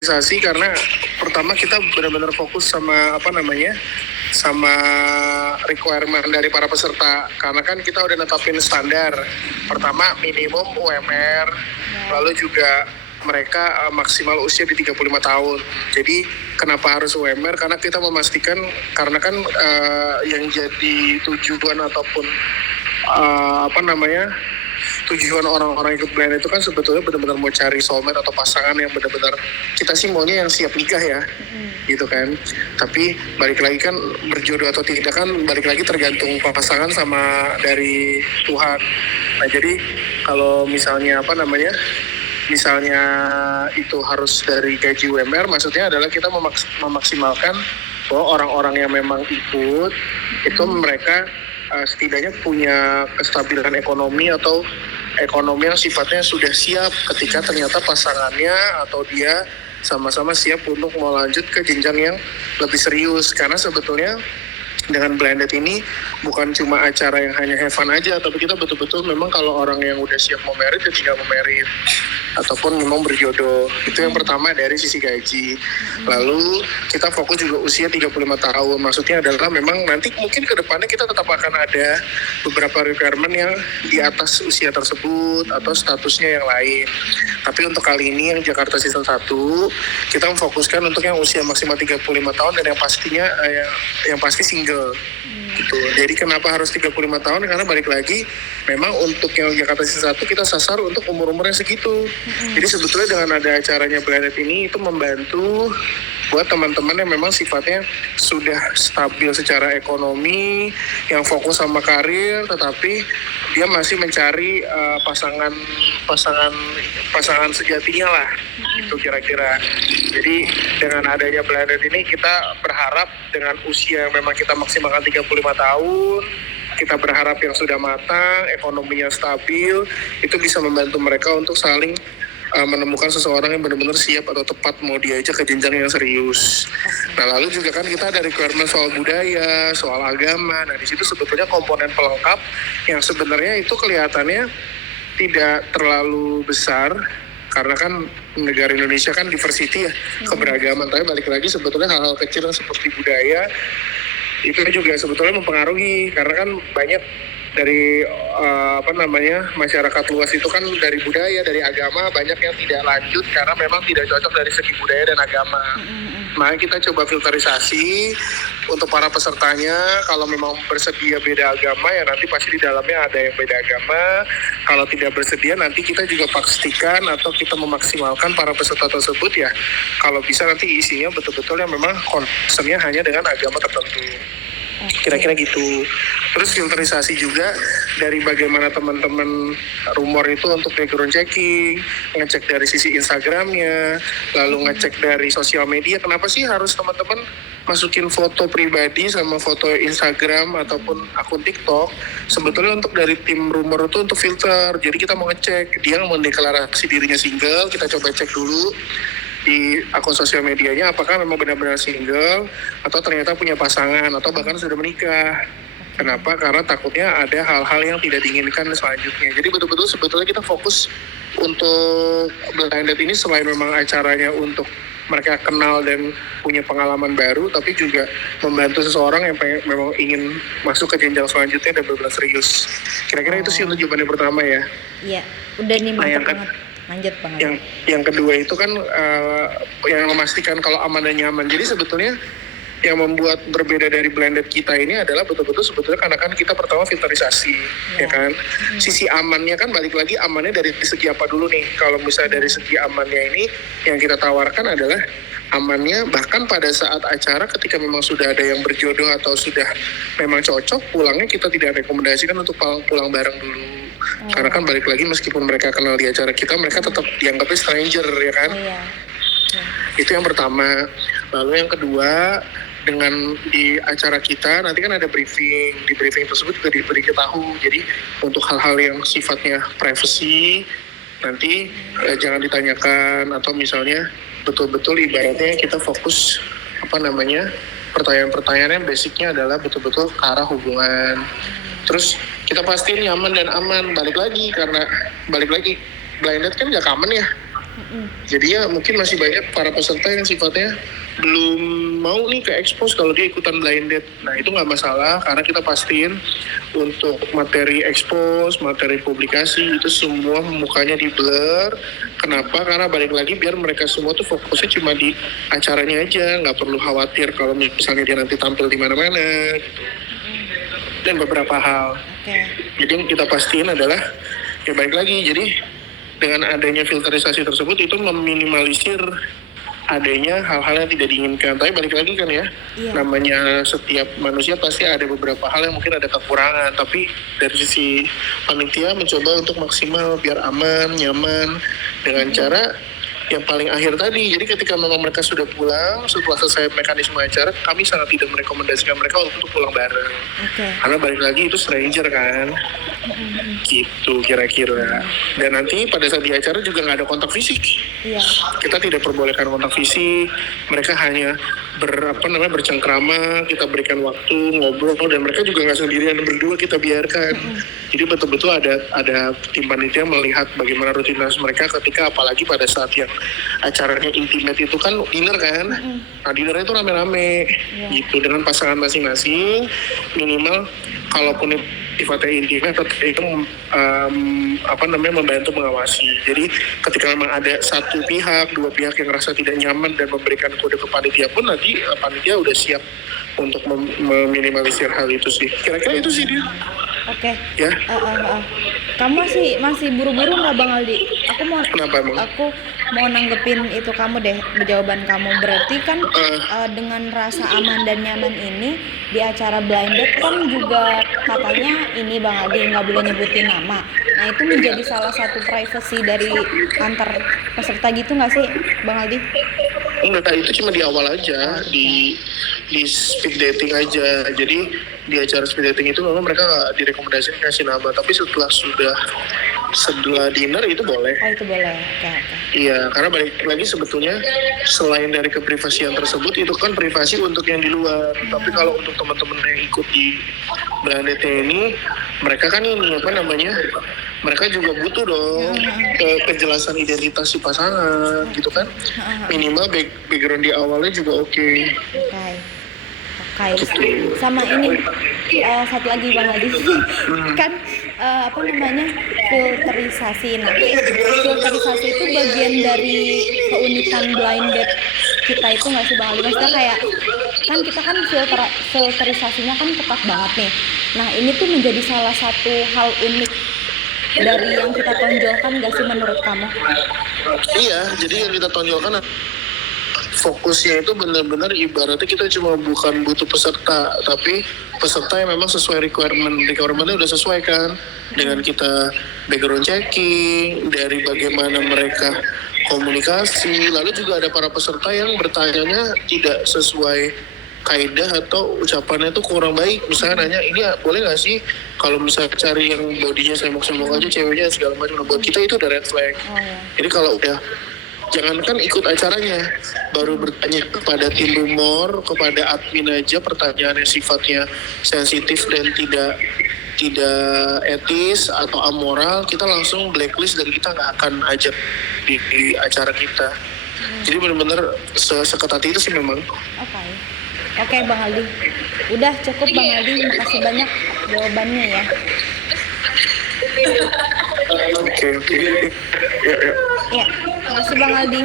Sosialisasi karena pertama kita benar-benar fokus sama requirement dari para peserta, karena kan kita udah netapin standar. Pertama minimum UMR, lalu juga mereka maksimal usia di 35 tahun. Jadi kenapa harus UMR? Karena kita memastikan, karena kan yang jadi tujuan ataupun tujuan orang-orang ikut blend itu kan sebetulnya benar-benar mau cari soulmate atau pasangan yang benar-benar, kita sih maunya yang siap nikah ya, gitu kan. Tapi balik lagi kan, berjodoh atau tidak kan balik lagi tergantung pasangan sama dari Tuhan. Nah jadi kalau misalnya itu harus dari gaji UMR, maksudnya adalah kita memaksimalkan bahwa orang-orang yang memang ikut itu mereka setidaknya punya kestabilan ekonomi atau ekonomi yang sifatnya sudah siap ketika ternyata pasangannya atau dia sama-sama siap untuk mau lanjut ke jenjang yang lebih serius. Karena sebetulnya dengan blended ini bukan cuma acara yang hanya have fun aja, tapi kita betul-betul memang kalau orang yang udah siap mau merit ya tinggal mau merit ataupun memang berjodoh. Itu yang pertama dari sisi gaji. Lalu kita fokus juga usia 35 tahun. Maksudnya adalah memang nanti mungkin ke depannya kita tetap akan ada beberapa requirement yang di atas usia tersebut atau statusnya yang lain. Tapi untuk kali ini yang Jakarta Season 1 kita memfokuskan untuk yang usia maksimal 35 tahun dan yang pastinya yang pasti single. Gitu. Jadi kenapa harus 35 tahun? Karena balik lagi memang untuk yang Jakarta Season 1 kita sasar untuk umur-umur yang segitu. Jadi sebetulnya dengan ada acaranya blended ini itu membantu buat teman-teman yang memang sifatnya sudah stabil secara ekonomi, yang fokus sama karir, tetapi dia masih mencari pasangan sejatinya lah, itu kira-kira. Jadi dengan adanya blended ini kita berharap dengan usia yang memang kita maksimalkan 35 tahun, kita berharap yang sudah matang, ekonominya stabil, itu bisa membantu mereka untuk saling menemukan seseorang yang benar-benar siap atau tepat mau diajak ke jenjang yang serius. Nah lalu juga kan kita ada requirement soal budaya, soal agama. Nah di situ sebetulnya komponen pelengkap yang sebenarnya itu kelihatannya tidak terlalu besar, karena kan negara Indonesia kan diversity ya, keberagaman. Tapi balik lagi sebetulnya hal-hal kecil yang seperti budaya itu juga sebetulnya mempengaruhi, karena kan banyak dari masyarakat luas itu kan dari budaya, dari agama banyak yang tidak lanjut karena memang tidak cocok dari segi budaya dan agama. Makanya kita coba filterisasi untuk para pesertanya, kalau memang bersedia beda agama ya nanti pasti di dalamnya ada yang beda agama. Kalau tidak bersedia nanti kita juga pastikan atau kita memaksimalkan para peserta tersebut ya, kalau bisa nanti isinya betul-betul yang memang concernnya hanya dengan agama tertentu. Kira-kira gitu. Terus filterisasi juga dari bagaimana teman-teman rumor itu untuk background checking, ngecek dari sisi Instagramnya, lalu ngecek dari sosial media. Kenapa sih harus teman-teman masukin foto pribadi sama foto Instagram ataupun akun TikTok? Sebetulnya untuk dari tim rumor itu untuk filter. Jadi kita mau ngecek dia mendeklarasi dirinya single, kita coba cek dulu di akun sosial medianya apakah memang benar-benar single atau ternyata punya pasangan atau bahkan sudah menikah. Kenapa? Karena takutnya ada hal-hal yang tidak diinginkan selanjutnya. Jadi betul-betul sebetulnya kita fokus untuk blended ini selain memang acaranya untuk mereka kenal dan punya pengalaman baru, tapi juga membantu seseorang yang memang ingin masuk ke jenjang selanjutnya dan benar-benar serius. Kira-kira itu sih untuk jawaban yang pertama ya. Iya, udah nih mantap banget. Lanjut banget. Yang kedua itu kan yang memastikan kalau aman dan nyaman. Jadi sebetulnya yang membuat berbeda dari blended kita ini adalah betul-betul sebetulnya karena kan kita pertama filterisasi, ya kan. Sisi amannya kan balik lagi amannya dari segi apa dulu nih. Kalau misalnya dari segi amannya ini yang kita tawarkan adalah amannya bahkan pada saat acara ketika memang sudah ada yang berjodoh atau sudah memang cocok, pulangnya kita tidak rekomendasikan untuk pulang bareng dulu. Karena kan balik lagi meskipun mereka kenal di acara kita, mereka tetap dianggapnya stranger, ya kan. Itu yang pertama. Lalu yang kedua, dengan di acara kita nanti kan ada briefing. Di briefing tersebut juga diberitahu. Jadi untuk hal-hal yang sifatnya privacy nanti jangan ditanyakan, atau misalnya betul-betul ibaratnya kita fokus pertanyaan-pertanyaan yang basicnya adalah betul-betul ke arah hubungan. Terus kita pastiin nyaman dan aman. Balik lagi blended kan gak common ya. Jadi ya mungkin masih banyak para peserta yang sifatnya belum mau nih ke expose kalau dia ikutan blinded. Nah itu nggak masalah karena kita pastiin untuk materi expose, materi publikasi itu semua mukanya di blur. Kenapa? Karena balik lagi biar mereka semua tuh fokusnya cuma di acaranya aja, nggak perlu khawatir kalau misalnya dia nanti tampil di mana-mana gitu. Dan beberapa hal. Jadi yang kita pastiin adalah ya balik lagi. Jadi dengan adanya filterisasi tersebut itu meminimalisir adanya hal-hal yang tidak diinginkan. Tapi balik lagi kan ya, namanya setiap manusia pasti ada beberapa hal yang mungkin ada kekurangan. Tapi dari sisi panitia mencoba untuk maksimal biar aman, nyaman dengan cara yang paling akhir tadi. Jadi ketika memang mereka sudah pulang, setelah selesai mekanisme acara, kami sangat tidak merekomendasikan mereka untuk pulang bareng. Karena balik lagi itu stranger kan. Gitu kira-kira. Dan nanti pada saat di acara juga nggak ada kontak fisik. Kita tidak perbolehkan kontak fisik. Mereka hanya bercengkrama, kita berikan waktu ngobrol, dan mereka juga nggak sendirian berdua, kita biarkan. Jadi betul-betul ada tim panitia melihat bagaimana rutinitas mereka ketika apalagi pada saat yang acaranya intimate itu kan dinner kan. Nah dinnernya itu rame-rame gitu dengan pasangan masing-masing, minimal kalaupun sifatnya intimate itu membantu mengawasi. Jadi ketika memang ada satu pihak, dua pihak yang rasa tidak nyaman dan memberikan kode ke panitia pun nanti panitia udah siap untuk meminimalisir hal itu sih. Kira-kira itu sih dia. Ya. Kamu masih buru-buru nggak Bang Aldi? Kenapa emang? Aku mau nanggepin itu kamu deh, jawaban kamu. Berarti kan dengan rasa aman dan nyaman ini di acara blinded kan juga katanya ini Bang Aldi nggak boleh nyebutin nama. Nah itu menjadi salah satu privacy dari antar peserta gitu nggak sih Bang Aldi? Enggak, itu cuma di awal aja, di speed dating aja. Jadi di acara speed dating itu memang mereka nggak direkomendasikan kasih nama, tapi setelah dinner itu boleh. Oh itu boleh, oke. Iya, karena balik lagi sebetulnya selain dari keprivasian tersebut itu kan privasi untuk yang di luar. Tapi kalau untuk teman-teman yang ikut di blindednya ini, mereka kan mereka juga butuh dong kejelasan identitas si pasangan gitu kan. Minimal background di awalnya juga oke. Sama ini satu lagi Bang Aldi kan filterisasi. Nah filterisasi itu bagian dari keunikan blinded kita itu nggak sih Bang Aldi? Maksudnya kayak kan kita kan filterisasinya kan ketat banget nih. Nah ini tuh menjadi salah satu hal unik dari yang kita tonjolkan nggak sih menurut kamu? Iya, jadi yang kita tonjolkan fokusnya itu benar-benar ibaratnya kita cuma bukan butuh peserta, tapi peserta yang memang sesuai requirementnya udah sesuai kan, dengan kita background checking, dari bagaimana mereka komunikasi, lalu juga ada para peserta yang bertanyanya tidak sesuai kaidah atau ucapannya itu kurang baik. Misalnya nanya, ini boleh nggak sih kalau misalnya cari yang bodinya semok-semok aja, ceweknya segala macam, buat kita itu udah red flag. Jadi kalau udah jangankan ikut acaranya, baru bertanya kepada tim rumor, kepada admin aja pertanyaannya sifatnya sensitif dan tidak etis atau amoral, kita langsung blacklist dan kita nggak akan ajak di acara kita. Jadi benar-benar seketat itu sih memang. Oke Bang Aldi, udah cukup Bang Aldi, makasih banyak jawabannya ya. Oke. Ya, makasih Bang Aldi.